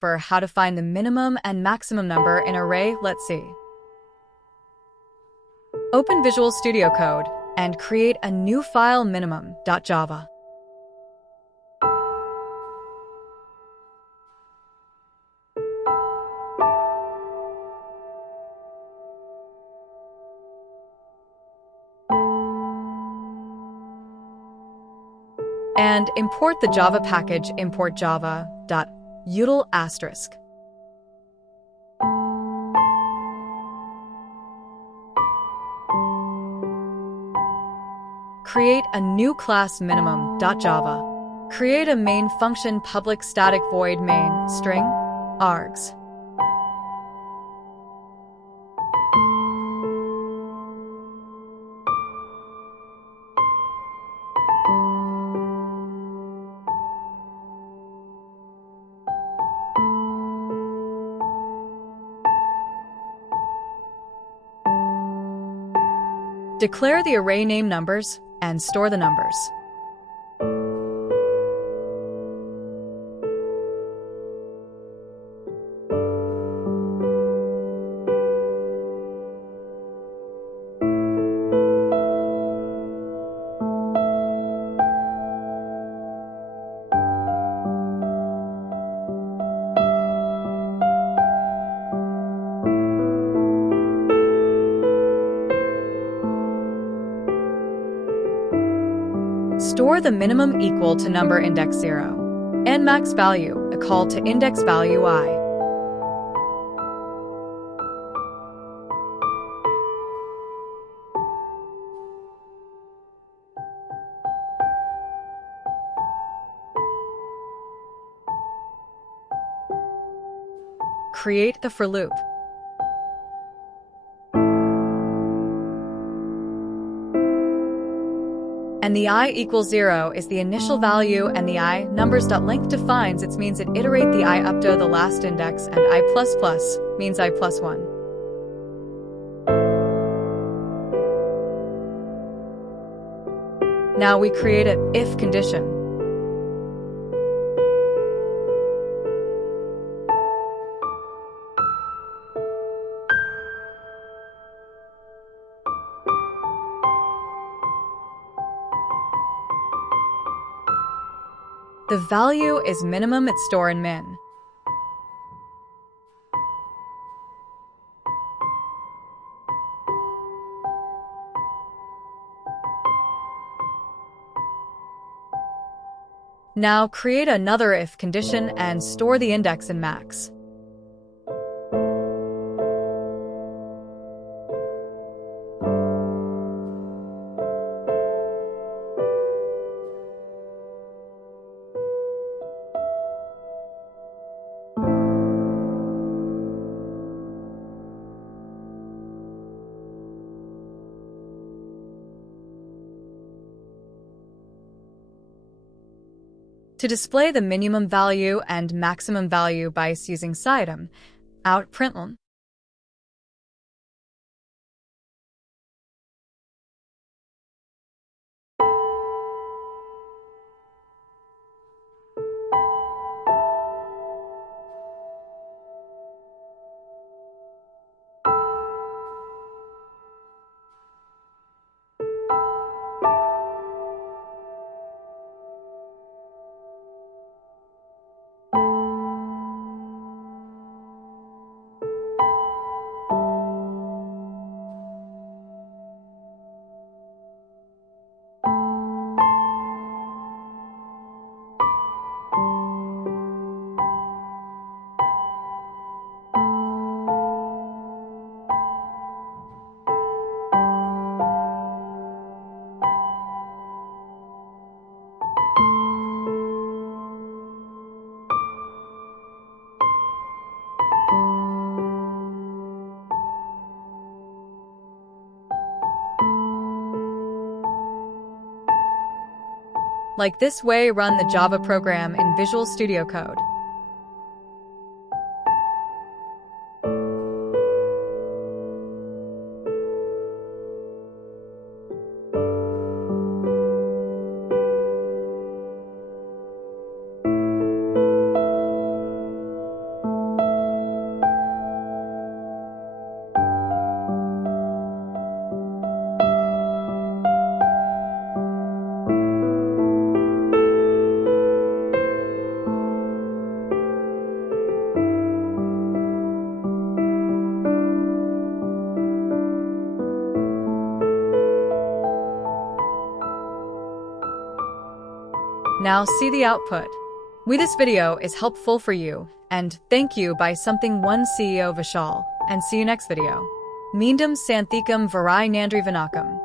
For how to find the minimum and maximum number in an array, let's see. Open Visual Studio Code and create a new file minimum.java. And import the Java package import java.util*. Create a new class minimum.java. Create a main function public static void main string args. Declare the array name numbers and store the numbers. Store the minimum equal to number index 0 and max value a call to index value I. Create the for loop. And the I equals 0 is the initial value, and the I numbers.length defines its means it iterate the I up to the last index, and I++ means I plus 1. Now we create an if condition. The value is minimum at store and min. Now create another if condition and store the index in max. To display the minimum value and maximum value by using syitem, out println. Like this way, run the Java program in Visual Studio Code. Now see the output. This video is helpful for you, and thank you by something one CEO Vishal, and see you next video. Meendum Santhikam Varai Nandri Vinakam.